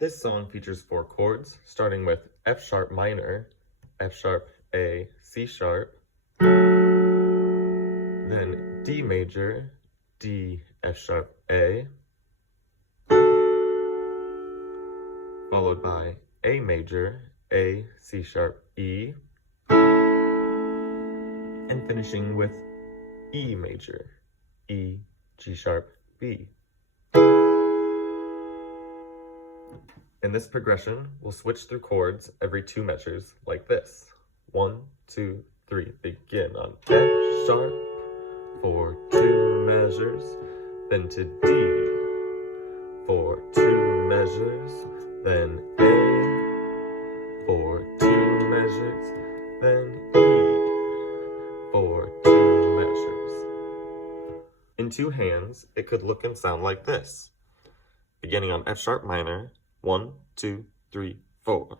This song features 4 chords, starting with F sharp minor, F sharp, A, C sharp, then D major, D, F sharp, A, followed by A major, A, C sharp, E, and finishing with E major, E, G sharp, B. In this progression, we'll switch through chords every 2 measures, like this. 1, 2, 3. Begin on F sharp for 2 measures, then to D for 2 measures, then A for 2 measures, then E for 2 measures. In 2 hands, it could look and sound like this. Beginning on F sharp minor, 1, 2, 3, 4.